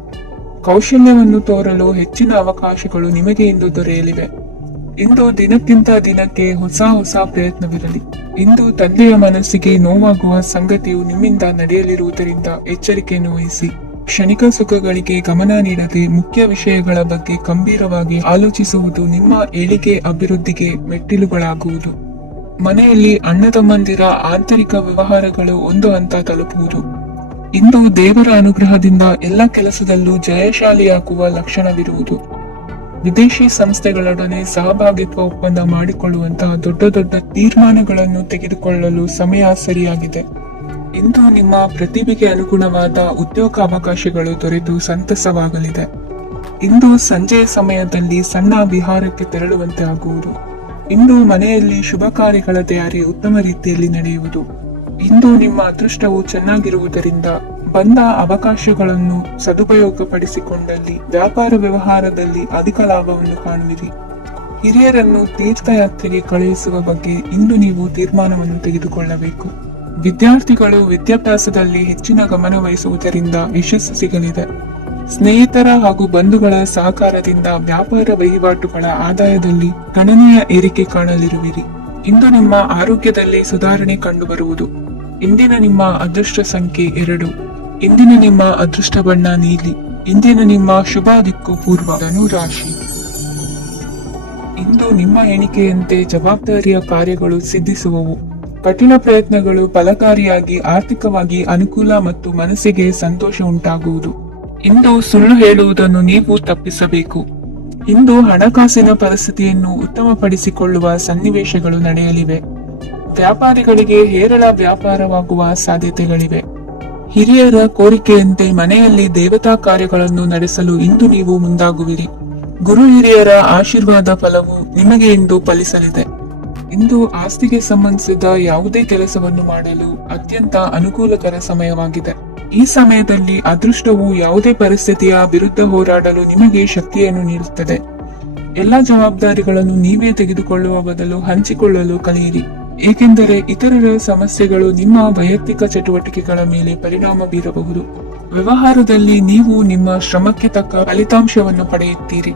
ಕೌಶಲ್ಯವನ್ನು ತೋರಲು ಹೆಚ್ಚಿನ ಅವಕಾಶಗಳು ನಿಮಗೆ ಇಂದು ದೊರೆಯಲಿವೆ. ಇಂದು ದಿನಕ್ಕಿಂತ ದಿನಕ್ಕೆ ಹೊಸ ಪ್ರಯತ್ನವಿರಲಿ. ಇಂದು ತಂದೆಯ ಮನಸ್ಸಿಗೆ ನೋವಾಗುವ ಸಂಗತಿಯು ನಿಮ್ಮಿಂದ ನಡೆಯಲಿರುವುದರಿಂದ ಎಚ್ಚರಿಕೆಯನ್ನು ವಹಿಸಿ. ಕ್ಷಣಿಕ ಸುಖಗಳಿಗೆ ಗಮನ ನೀಡದೆ ಮುಖ್ಯ ವಿಷಯಗಳ ಬಗ್ಗೆ ಗಂಭೀರವಾಗಿ ಆಲೋಚಿಸುವುದು ನಿಮ್ಮ ಏಳಿಗೆ ಅಭಿವೃದ್ಧಿಗೆ ಮೆಟ್ಟಿಲುಗಳಾಗುವುದು. ಮನೆಯಲ್ಲಿ ಅಣ್ಣ ತಮ್ಮಂದಿರ ಆಂತರಿಕ ವ್ಯವಹಾರಗಳು ಒಂದು ಹಂತ ತಲುಪುವುದು. ಇಂದು ದೇವರ ಅನುಗ್ರಹದಿಂದ ಎಲ್ಲ ಕೆಲಸದಲ್ಲೂ ಜಯಶಾಲಿಯಾಗುವ ಲಕ್ಷಣವಿರುವುದು. ವಿದೇಶಿ ಸಂಸ್ಥೆಗಳೊಡನೆ ಸಹಭಾಗಿತ್ವ ಒಪ್ಪಂದ ಮಾಡಿಕೊಳ್ಳುವಂತಹ ದೊಡ್ಡ ತೀರ್ಮಾನಗಳನ್ನು ತೆಗೆದುಕೊಳ್ಳಲು ಸಮಯ ಸರಿಯಾಗಿದೆ. ಇಂದು ನಿಮ್ಮ ಪ್ರತಿಭೆಗೆ ಅನುಗುಣವಾದ ಉದ್ಯೋಗಾವಕಾಶಗಳು ದೊರೆತು ಸಂತಸವಾಗಲಿದೆ. ಇಂದು ಸಂಜೆಯ ಸಮಯದಲ್ಲಿ ಸಣ್ಣ ವಿಹಾರಕ್ಕೆ ತೆರಳುವಂತೆ ಆಗುವುದು. ಇಂದು ಮನೆಯಲ್ಲಿ ಶುಭ ಕಾರ್ಯಗಳ ತಯಾರಿ ಉತ್ತಮ ರೀತಿಯಲ್ಲಿ ನಡೆಯುವುದು. ಇಂದು ನಿಮ್ಮ ಅದೃಷ್ಟವು ಚೆನ್ನಾಗಿರುವುದರಿಂದ ಬಂದ ಅವಕಾಶಗಳನ್ನು ಸದುಪಯೋಗಪಡಿಸಿಕೊಂಡಲ್ಲಿ ವ್ಯಾಪಾರ ವ್ಯವಹಾರದಲ್ಲಿ ಅಧಿಕ ಲಾಭವನ್ನು ಕಾಣುವಿರಿ. ಹಿರಿಯರನ್ನು ತೀರ್ಥಯಾತ್ರೆಗೆ ಕಳುಹಿಸುವ ಬಗ್ಗೆ ಇಂದು ನೀವು ತೀರ್ಮಾನವನ್ನು ತೆಗೆದುಕೊಳ್ಳಬೇಕು. ವಿದ್ಯಾರ್ಥಿಗಳು ವಿದ್ಯಾಭ್ಯಾಸದಲ್ಲಿ ಹೆಚ್ಚಿನ ಗಮನ ವಹಿಸುವುದರಿಂದ ಯಶಸ್ಸು ಸಿಗಲಿದೆ. ಸ್ನೇಹಿತರ ಹಾಗೂ ಬಂಧುಗಳ ಸಹಕಾರದಿಂದ ವ್ಯಾಪಾರ ವಹಿವಾಟುಗಳ ಆದಾಯದಲ್ಲಿ ಗಣನೀಯ ಏರಿಕೆ ಕಾಣಲಿರುವಿರಿ. ಇಂದು ನಿಮ್ಮ ಆರೋಗ್ಯದಲ್ಲಿ ಸುಧಾರಣೆ ಕಂಡುಬರುವುದು. ಇಂದಿನ ನಿಮ್ಮ ಅದೃಷ್ಟ ಸಂಖ್ಯೆ 2. ಇಂದಿನ ನಿಮ್ಮ ಅದೃಷ್ಟ ಬಣ್ಣ ನೀಲಿ. ಇಂದಿನ ನಿಮ್ಮ ಶುಭ ದಿಕ್ಕು ಪೂರ್ವ. ಧನು ರಾಶಿ. ಇಂದು ನಿಮ್ಮ ಎಣಿಕೆಯಂತೆ ಜವಾಬ್ದಾರಿಯ ಕಾರ್ಯಗಳು ಸಿದ್ಧಿಸುವವು. ಕಠಿಣ ಪ್ರಯತ್ನಗಳು ಫಲಕಾರಿಯಾಗಿ ಆರ್ಥಿಕವಾಗಿ ಅನುಕೂಲ ಮತ್ತು ಮನಸ್ಸಿಗೆ ಸಂತೋಷ ಉಂಟಾಗುವುದು. ಇಂದು ಸುಳ್ಳು ಹೇಳುವುದನ್ನು ನೀವು ತಪ್ಪಿಸಬೇಕು. ಇಂದು ಹಣಕಾಸಿನ ಪರಿಸ್ಥಿತಿಯನ್ನು ಉತ್ತಮಪಡಿಸಿಕೊಳ್ಳುವ ಸನ್ನಿವೇಶಗಳು ನಡೆಯಲಿವೆ. ವ್ಯಾಪಾರಿಗಳಿಗೆ ಹೇರಳ ವ್ಯಾಪಾರವಾಗುವ ಸಾಧ್ಯತೆಗಳಿವೆ. ಹಿರಿಯರ ಕೋರಿಕೆಯಂತೆ ಮನೆಯಲ್ಲಿ ದೇವತಾ ಕಾರ್ಯಗಳನ್ನು ನಡೆಸಲು ಇಂದು ನೀವು ಮುಂದಾಗುವಿರಿ. ಗುರು ಹಿರಿಯರ ಆಶೀರ್ವಾದ ಫಲವು ನಿಮಗೆ ಇಂದು ಫಲಿಸಲಿದೆ. ಇಂದು ಆಸ್ತಿಗೆ ಸಂಬಂಧಿಸಿದ ಯಾವುದೇ ಕೆಲಸವನ್ನು ಮಾಡಲು ಅತ್ಯಂತ ಅನುಕೂಲಕರ ಸಮಯವಾಗಿದೆ. ಈ ಸಮಯದಲ್ಲಿ ಅದೃಷ್ಟವು ಯಾವುದೇ ಪರಿಸ್ಥಿತಿಯ ವಿರುದ್ಧ ಹೋರಾಡಲು ನಿಮಗೆ ಶಕ್ತಿಯನ್ನು ನೀಡುತ್ತದೆ. ಎಲ್ಲಾ ಜವಾಬ್ದಾರಿಗಳನ್ನು ನೀವೇ ತೆಗೆದುಕೊಳ್ಳುವ ಬದಲು ಹಂಚಿಕೊಳ್ಳಲು ಕಲಿಯಿರಿ, ಏಕೆಂದರೆ ಇತರರ ಸಮಸ್ಯೆಗಳು ನಿಮ್ಮ ವೈಯಕ್ತಿಕ ಚಟುವಟಿಕೆಗಳ ಮೇಲೆ ಪರಿಣಾಮ ಬೀರಬಹುದು. ವ್ಯವಹಾರದಲ್ಲಿ ನೀವು ನಿಮ್ಮ ಶ್ರಮಕ್ಕೆ ತಕ್ಕ ಫಲಿತಾಂಶವನ್ನು ಪಡೆಯುತ್ತೀರಿ.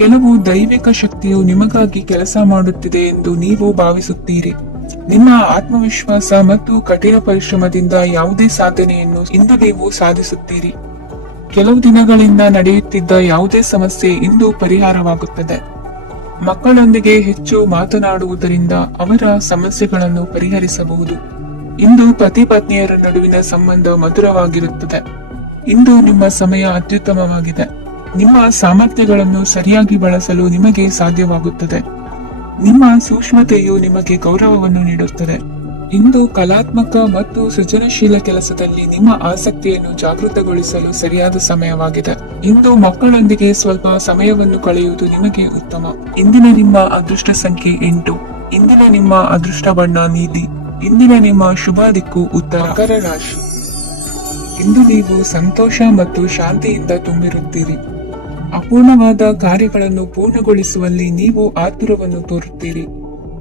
ಕೆಲವು ದೈವಿಕ ಶಕ್ತಿಯು ನಿಮಗಾಗಿ ಕೆಲಸ ಮಾಡುತ್ತಿದೆ ಎಂದು ನೀವು ಭಾವಿಸುತ್ತೀರಿ. ನಿಮ್ಮ ಆತ್ಮವಿಶ್ವಾಸ ಮತ್ತು ಕಠಿಣ ಪರಿಶ್ರಮದಿಂದ ಯಾವುದೇ ಸಾಧನೆಯನ್ನು ಇಂದು ನೀವು ಸಾಧಿಸುತ್ತೀರಿ. ಕೆಲವು ದಿನಗಳಿಂದ ನಡೆಯುತ್ತಿದ್ದ ಯಾವುದೇ ಸಮಸ್ಯೆ ಇಂದು ಪರಿಹಾರವಾಗುತ್ತದೆ. ಮಕ್ಕಳೊಂದಿಗೆ ಹೆಚ್ಚು ಮಾತನಾಡುವುದರಿಂದ ಅವರ ಸಮಸ್ಯೆಗಳನ್ನು ಪರಿಹರಿಸಬಹುದು. ಇಂದು ಪತಿ ಪತ್ನಿಯರ ನಡುವಿನ ಸಂಬಂಧ ಮಧುರವಾಗಿರುತ್ತದೆ. ಇಂದು ನಿಮ್ಮ ಸಮಯ ಅತ್ಯುತ್ತಮವಾಗಿದೆ. ನಿಮ್ಮ ಸಾಮರ್ಥ್ಯಗಳನ್ನು ಸರಿಯಾಗಿ ಬಳಸಲು ನಿಮಗೆ ಸಾಧ್ಯವಾಗುತ್ತದೆ. ನಿಮ್ಮ ಸೂಕ್ಷ್ಮತೆಯು ನಿಮಗೆ ಗೌರವವನ್ನು ನೀಡುತ್ತದೆ. ಇಂದು ಕಲಾತ್ಮಕ ಮತ್ತು ಸೃಜನಶೀಲ ಕೆಲಸದಲ್ಲಿ ನಿಮ್ಮ ಆಸಕ್ತಿಯನ್ನು ಜಾಗೃತಗೊಳಿಸಲು ಸರಿಯಾದ ಸಮಯವಾಗಿದೆ. ಇಂದು ಮಕ್ಕಳೊಂದಿಗೆ ಸ್ವಲ್ಪ ಸಮಯವನ್ನು ಕಳೆಯುವುದು ನಿಮಗೆ ಉತ್ತಮ. ಇಂದಿನ ನಿಮ್ಮ ಅದೃಷ್ಟ ಸಂಖ್ಯೆ 8. ಇಂದಿನ ನಿಮ್ಮ ಅದೃಷ್ಟ ಬಣ್ಣ ನೀಲಿ. ಇಂದಿನ ನಿಮ್ಮ ಶುಭ ದಿಕ್ಕು ಉತ್ತರ. ಮಕರ ರಾಶಿ. ಇಂದು ನೀವು ಸಂತೋಷ ಮತ್ತು ಶಾಂತಿಯಿಂದ ತುಂಬಿರುತ್ತೀರಿ. ಅಪೂರ್ಣವಾದ ಕಾರ್ಯಗಳನ್ನು ಪೂರ್ಣಗೊಳಿಸುವಲ್ಲಿ ನೀವು ಆತುರವನ್ನು ತೋರುತ್ತೀರಿ.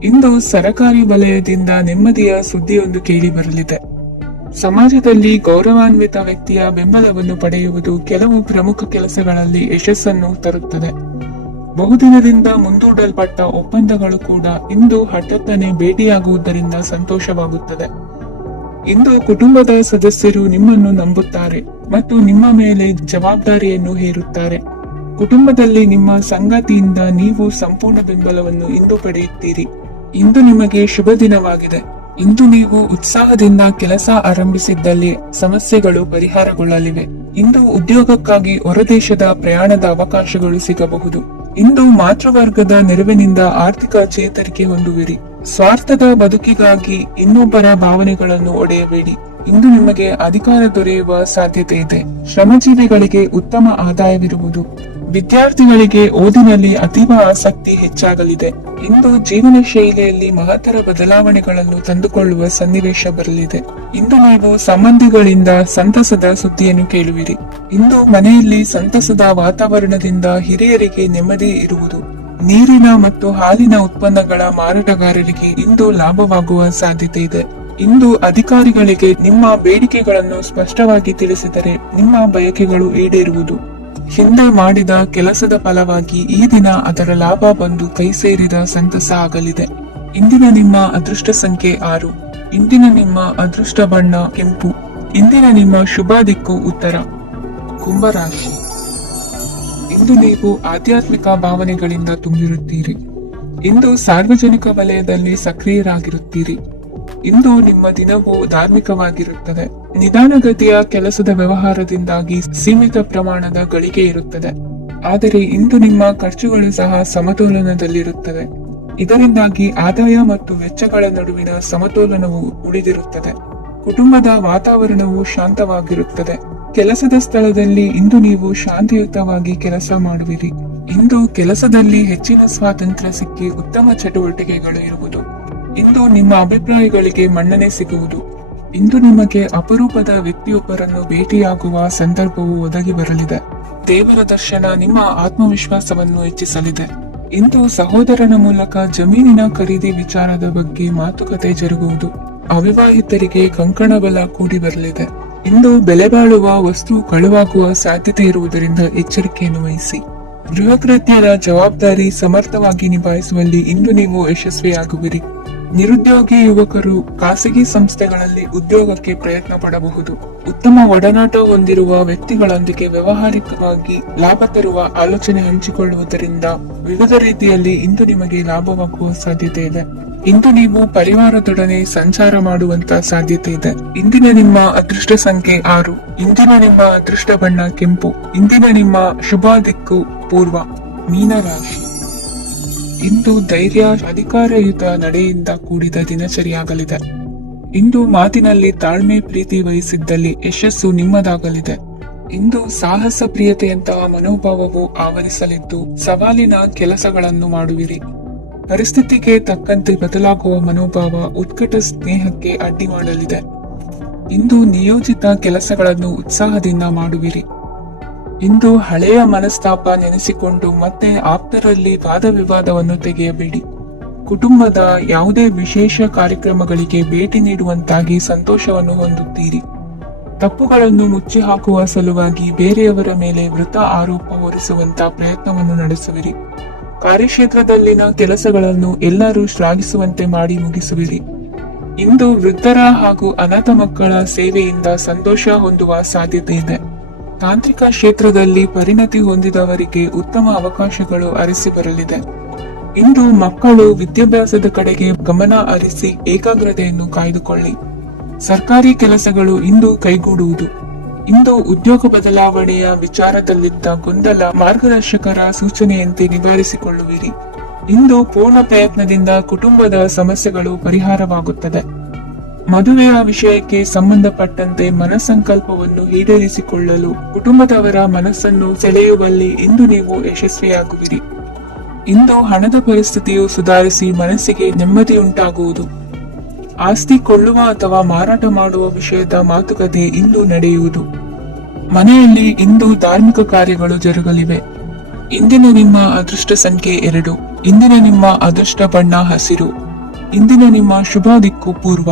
ಇಂದು ಸರಕಾರಿ ವಲಯದಿಂದ ನೆಮ್ಮದಿಯ ಸುದ್ದಿಯೊಂದು ಕೇಳಿ ಬರಲಿದೆ. ಸಮಾಜದಲ್ಲಿ ಗೌರವಾನ್ವಿತ ವ್ಯಕ್ತಿಯ ಬೆಂಬಲವನ್ನು ಪಡೆಯುವುದು ಕೆಲವು ಪ್ರಮುಖ ಕೆಲಸಗಳಲ್ಲಿ ಯಶಸ್ಸನ್ನು ತರುತ್ತದೆ. ಬಹುದಿನದಿಂದ ಮುಂದೂಡಲ್ಪಟ್ಟ ಒಪ್ಪಂದಗಳು ಕೂಡ ಇಂದು ಹಠಾತ್ತನೆ ಭೇಟಿಯಾಗುವುದರಿಂದ ಸಂತೋಷವಾಗುತ್ತದೆ. ಇಂದು ಕುಟುಂಬದ ಸದಸ್ಯರು ನಿಮ್ಮನ್ನು ನಂಬುತ್ತಾರೆ ಮತ್ತು ನಿಮ್ಮ ಮೇಲೆ ಜವಾಬ್ದಾರಿಯನ್ನು ಹೇರುತ್ತಾರೆ. ಕುಟುಂಬದಲ್ಲಿ ನಿಮ್ಮ ಸಂಗಾತಿಯಿಂದ ನೀವು ಸಂಪೂರ್ಣ ಬೆಂಬಲವನ್ನು ಇಂದು ಪಡೆಯುತ್ತೀರಿ. ಇಂದು ನಿಮಗೆ ಶುಭ ದಿನವಾಗಿದೆ. ಇಂದು ನೀವು ಉತ್ಸಾಹದಿಂದ ಕೆಲಸ ಆರಂಭಿಸಿದ್ದಲ್ಲಿ ಸಮಸ್ಯೆಗಳು ಪರಿಹಾರಗೊಳ್ಳಲಿವೆ. ಇಂದು ಉದ್ಯೋಗಕ್ಕಾಗಿ ಹೊರದೇಶದ ಪ್ರಯಾಣದ ಅವಕಾಶಗಳು ಸಿಗಬಹುದು. ಇಂದು ಮಾತೃವರ್ಗದ ನೆರವಿನಿಂದ ಆರ್ಥಿಕ ಚೇತರಿಕೆ ಹೊಂದುವಿರಿ. ಸ್ವಾರ್ಥದ ಬದುಕಿಗಾಗಿ ಇನ್ನೊಬ್ಬರ ಭಾವನೆಗಳನ್ನು ಒಡೆಯಬೇಡಿ. ಇಂದು ನಿಮಗೆ ಅಧಿಕಾರ ದೊರೆಯುವ ಸಾಧ್ಯತೆ ಇದೆ. ಶ್ರಮಜೀವಿಗಳಿಗೆ ಉತ್ತಮ ಆದಾಯವಿರುವುದು. ವಿದ್ಯಾರ್ಥಿಗಳಿಗೆ ಓದಿನಲ್ಲಿ ಅತೀವ ಆಸಕ್ತಿ ಹೆಚ್ಚಾಗಲಿದೆ. ಇಂದು ಜೀವನ ಶೈಲಿಯಲ್ಲಿ ಮಹತ್ತರ ಬದಲಾವಣೆಗಳನ್ನು ತಂದುಕೊಳ್ಳುವ ಸನ್ನಿವೇಶ ಬರಲಿದೆ. ಇಂದು ನೀವು ಸಂಬಂಧಿಗಳಿಂದ ಸಂತಸದ ಸುದ್ದಿಯನ್ನು ಕೇಳುವಿರಿ. ಇಂದು ಮನೆಯಲ್ಲಿ ಸಂತಸದ ವಾತಾವರಣದಿಂದ ಹಿರಿಯರಿಗೆ ನೆಮ್ಮದಿ ಇರುವುದು. ನೀರಿನ ಮತ್ತು ಹಾಲಿನ ಉತ್ಪನ್ನಗಳ ಮಾರಾಟಗಾರರಿಗೆ ಇಂದು ಲಾಭವಾಗುವ ಸಾಧ್ಯತೆ ಇದೆ. ಇಂದು ಅಧಿಕಾರಿಗಳಿಗೆ ನಿಮ್ಮ ಬೇಡಿಕೆಗಳನ್ನು ಸ್ಪಷ್ಟವಾಗಿ ತಿಳಿಸಿದರೆ ನಿಮ್ಮ ಬಯಕೆಗಳು ಈಡೇರುವುದು. ಹಿಂದೆ ಮಾಡಿದ ಕೆಲಸದ ಫಲವಾಗಿ ಈ ದಿನ ಅದರ ಲಾಭ ಬಂದು ಕೈ ಸೇರಿದ ಸಂತಸ ಆಗಲಿದೆ. ಇಂದಿನ ನಿಮ್ಮ ಅದೃಷ್ಟ ಸಂಖ್ಯೆ 6. ಇಂದಿನ ನಿಮ್ಮ ಅದೃಷ್ಟ ಬಣ್ಣ ಕೆಂಪು. ಇಂದಿನ ನಿಮ್ಮ ಶುಭ ದಿಕ್ಕು ಉತ್ತರ. ಕುಂಭರಾಶಿ. ಇಂದು ನೀವು ಆಧ್ಯಾತ್ಮಿಕ ಭಾವನೆಗಳಿಂದ ತುಂಬಿರುತ್ತೀರಿ. ಇಂದು ಸಾರ್ವಜನಿಕ ವಲಯದಲ್ಲಿ ಸಕ್ರಿಯರಾಗಿರುತ್ತೀರಿ. ಇಂದು ನಿಮ್ಮ ದಿನವು ಧಾರ್ಮಿಕವಾಗಿರುತ್ತದೆ. ನಿಧಾನಗತಿಯ ಕೆಲಸದ ವ್ಯವಹಾರದಿಂದಾಗಿ ಸೀಮಿತ ಪ್ರಮಾಣದ ಗಳಿಕೆ ಇರುತ್ತದೆ. ಆದರೆ ಇಂದು ನಿಮ್ಮ ಖರ್ಚುಗಳು ಸಹ ಸಮತೋಲನದಲ್ಲಿರುತ್ತವೆ. ಇದರಿಂದಾಗಿ ಆದಾಯ ಮತ್ತು ವೆಚ್ಚಗಳ ನಡುವಿನ ಸಮತೋಲನವು ಉಳಿದಿರುತ್ತದೆ. ಕುಟುಂಬದ ವಾತಾವರಣವು ಶಾಂತವಾಗಿರುತ್ತದೆ. ಕೆಲಸದ ಸ್ಥಳದಲ್ಲಿ ಇಂದು ನೀವು ಶಾಂತಿಯುತವಾಗಿ ಕೆಲಸ ಮಾಡುವಿರಿ. ಇಂದು ಕೆಲಸದಲ್ಲಿ ಹೆಚ್ಚಿನ ಸ್ವಾತಂತ್ರ್ಯ ಸಿಕ್ಕಿ ಉತ್ತಮ ಚಟುವಟಿಕೆಗಳು ಇರುವುದು. ಇಂದು ನಿಮ್ಮ ಅಭಿಪ್ರಾಯಗಳಿಗೆ ಮನ್ನಣೆ ಸಿಗುವುದು. ಇಂದು ನಿಮಗೆ ಅಪರೂಪದ ವ್ಯಕ್ತಿಯೊಬ್ಬರನ್ನು ಭೇಟಿಯಾಗುವ ಸಂದರ್ಭವು ಒದಗಿ ಬರಲಿದೆ. ದೇವರ ದರ್ಶನ ನಿಮ್ಮ ಆತ್ಮವಿಶ್ವಾಸವನ್ನು ಹೆಚ್ಚಿಸಲಿದೆ. ಇಂದು ಸಹೋದರನ ಮೂಲಕ ಜಮೀನಿನ ಖರೀದಿ ವಿಚಾರದ ಬಗ್ಗೆ ಮಾತುಕತೆ ಜರುಗುವುದು. ಅವಿವಾಹಿತರಿಗೆ ಕಂಕಣ ಬಲ ಕೂಡಿ ಬರಲಿದೆ. ಇಂದು ಬೆಲೆ ಬಾಳುವ ವಸ್ತು ಕಳುವಾಗುವ ಸಾಧ್ಯತೆ ಇರುವುದರಿಂದ ಎಚ್ಚರಿಕೆಯನ್ನು ವಹಿಸಿ. ಗೃಹ ಕೃತ್ಯದ ಜವಾಬ್ದಾರಿ ಸಮರ್ಥವಾಗಿ ನಿಭಾಯಿಸುವಲ್ಲಿ ಇಂದು ನೀವು ಯಶಸ್ವಿಯಾಗುವಿರಿ. ನಿರುದ್ಯೋಗಿ ಯುವಕರು ಖಾಸಗಿ ಸಂಸ್ಥೆಗಳಲ್ಲಿ ಉದ್ಯೋಗಕ್ಕೆ ಪ್ರಯತ್ನ ಪಡಬಹುದು. ಉತ್ತಮ ಒಡನಾಟ ಹೊಂದಿರುವ ವ್ಯಕ್ತಿಗಳೊಂದಿಗೆ ವ್ಯವಹಾರಿಕವಾಗಿ ಲಾಭ ತರುವ ಆಲೋಚನೆ ಹಂಚಿಕೊಳ್ಳುವುದರಿಂದ ವಿವಿಧ ರೀತಿಯಲ್ಲಿ ಇಂದು ನಿಮಗೆ ಲಾಭವಾಗುವ ಸಾಧ್ಯತೆ ಇದೆ. ಇಂದು ನೀವು ಪರಿವಾರದೊಡನೆ ಸಂಚಾರ ಮಾಡುವಂತ ಸಾಧ್ಯತೆ ಇದೆ. ಇಂದಿನ ನಿಮ್ಮ ಅದೃಷ್ಟ ಸಂಖ್ಯೆ 6. ಇಂದಿನ ನಿಮ್ಮ ಅದೃಷ್ಟ ಬಣ್ಣ ಕೆಂಪು. ಇಂದಿನ ನಿಮ್ಮ ಶುಭ ದಿಕ್ಕು ಪೂರ್ವ. ಮೀನರಾಶಿ. ಇಂದು ಧೈರ್ಯ, ಅಧಿಕಾರಯುತ ನಡೆಯಿಂದ ಕೂಡಿದ ದಿನಚರಿಯಾಗಲಿದೆ. ಇಂದು ಮಾತಿನಲ್ಲಿ ತಾಳ್ಮೆ, ಪ್ರೀತಿ ವಹಿಸಿದ್ದಲ್ಲಿ ಯಶಸ್ಸು ನಿಮ್ಮದಾಗಲಿದೆ. ಇಂದು ಸಾಹಸ ಪ್ರಿಯತೆಯಂತಹ ಮನೋಭಾವವು ಆವರಿಸಲಿದ್ದು ಸವಾಲಿನ ಕೆಲಸಗಳನ್ನು ಮಾಡುವಿರಿ. ಪರಿಸ್ಥಿತಿಗೆ ತಕ್ಕಂತೆ ಬದಲಾಗುವ ಮನೋಭಾವ ಉತ್ಕಟ ಸ್ನೇಹಕ್ಕೆ ಅಡ್ಡಿ ಮಾಡಲಿದೆ. ಇಂದು ನಿಯೋಜಿತ ಕೆಲಸಗಳನ್ನು ಉತ್ಸಾಹದಿಂದ ಮಾಡುವಿರಿ. ಇಂದು ಹಳೆಯ ಮನಸ್ತಾಪ ನೆನೆಸಿಕೊಂಡು ಮತ್ತೆ ಆಪ್ತರಲ್ಲಿ ವಾದ ವಿವಾದವನ್ನು ತೆಗೆಯಬೇಡಿ. ಕುಟುಂಬದ ಯಾವುದೇ ವಿಶೇಷ ಕಾರ್ಯಕ್ರಮಗಳಿಗೆ ಭೇಟಿ ನೀಡುವಂತಾಗಿ ಸಂತೋಷವನ್ನು ಹೊಂದುತ್ತೀರಿ. ತಪ್ಪುಗಳನ್ನು ಮುಚ್ಚಿ ಹಾಕುವ ಸಲುವಾಗಿ ಬೇರೆಯವರ ಮೇಲೆ ವೃಥಾ ಆರೋಪ ಹೊರಿಸುವಂತ ಪ್ರಯತ್ನವನ್ನು ನಡೆಸುವಿರಿ. ಕಾರ್ಯಕ್ಷೇತ್ರದಲ್ಲಿನ ಕೆಲಸಗಳನ್ನು ಎಲ್ಲರೂ ಶ್ಲಾಘಿಸುವಂತೆ ಮಾಡಿ ಮುಗಿಸುವಿರಿ. ಇಂದು ವೃದ್ಧರ ಹಾಗೂ ಅನಾಥ ಮಕ್ಕಳ ಸೇವೆಯಿಂದ ಸಂತೋಷ ಹೊಂದುವ ಸಾಧ್ಯತೆ ಇದೆ. ತಾಂತ್ರಿಕ ಕ್ಷೇತ್ರದಲ್ಲಿ ಪರಿಣತಿ ಹೊಂದಿದವರಿಗೆ ಉತ್ತಮ ಅವಕಾಶಗಳು ಅರಸಿ ಬರಲಿದೆ. ಇಂದು ಮಕ್ಕಳು ವಿದ್ಯಾಭ್ಯಾಸದ ಕಡೆಗೆ ಗಮನ ಹರಿಸಿ ಏಕಾಗ್ರತೆಯನ್ನು ಕಾಯ್ದುಕೊಳ್ಳಿ. ಸರ್ಕಾರಿ ಕೆಲಸಗಳು ಇಂದು ಕೈಗೂಡುವುದು. ಇಂದು ಉದ್ಯೋಗ ಬದಲಾವಣೆಯ ವಿಚಾರದಲ್ಲಿದ್ದ ಗೊಂದಲ ಮಾರ್ಗದರ್ಶಕರ ಸೂಚನೆಯಂತೆ ನಿವಾರಿಸಿಕೊಳ್ಳುವಿರಿ. ಇಂದು ಪೂರ್ಣ ಪ್ರಯತ್ನದಿಂದ ಕುಟುಂಬದ ಸಮಸ್ಯೆಗಳು ಪರಿಹಾರವಾಗುತ್ತದೆ. ಮದುವೆಯ ವಿಷಯಕ್ಕೆ ಸಂಬಂಧಪಟ್ಟಂತೆ ಮನಸ್ಸಂಕಲ್ಪವನ್ನು ಈಡೇರಿಸಿಕೊಳ್ಳಲು ಕುಟುಂಬದವರ ಮನಸ್ಸನ್ನು ಸೆಳೆಯುವಲ್ಲಿ ಇಂದು ನೀವು ಯಶಸ್ವಿಯಾಗುವಿರಿ. ಇಂದು ಹಣದ ಪರಿಸ್ಥಿತಿಯು ಸುಧಾರಿಸಿ ಮನಸ್ಸಿಗೆ ನೆಮ್ಮದಿಯುಂಟಾಗುವುದು. ಆಸ್ತಿ ಕೊಳ್ಳುವ ಅಥವಾ ಮಾರಾಟ ಮಾಡುವ ವಿಷಯದ ಮಾತುಕತೆ ಇಂದು ನಡೆಯುವುದು. ಮನೆಯಲ್ಲಿ ಇಂದು ಧಾರ್ಮಿಕ ಕಾರ್ಯಗಳು ಜರುಗಲಿವೆ. ಇಂದಿನ ನಿಮ್ಮ ಅದೃಷ್ಟ ಸಂಖ್ಯೆ 2. ಇಂದಿನ ನಿಮ್ಮ ಅದೃಷ್ಟ ಬಣ್ಣ ಹಸಿರು. ಇಂದಿನ ನಿಮ್ಮ ಶುಭ ದಿಕ್ಕು ಪೂರ್ವ.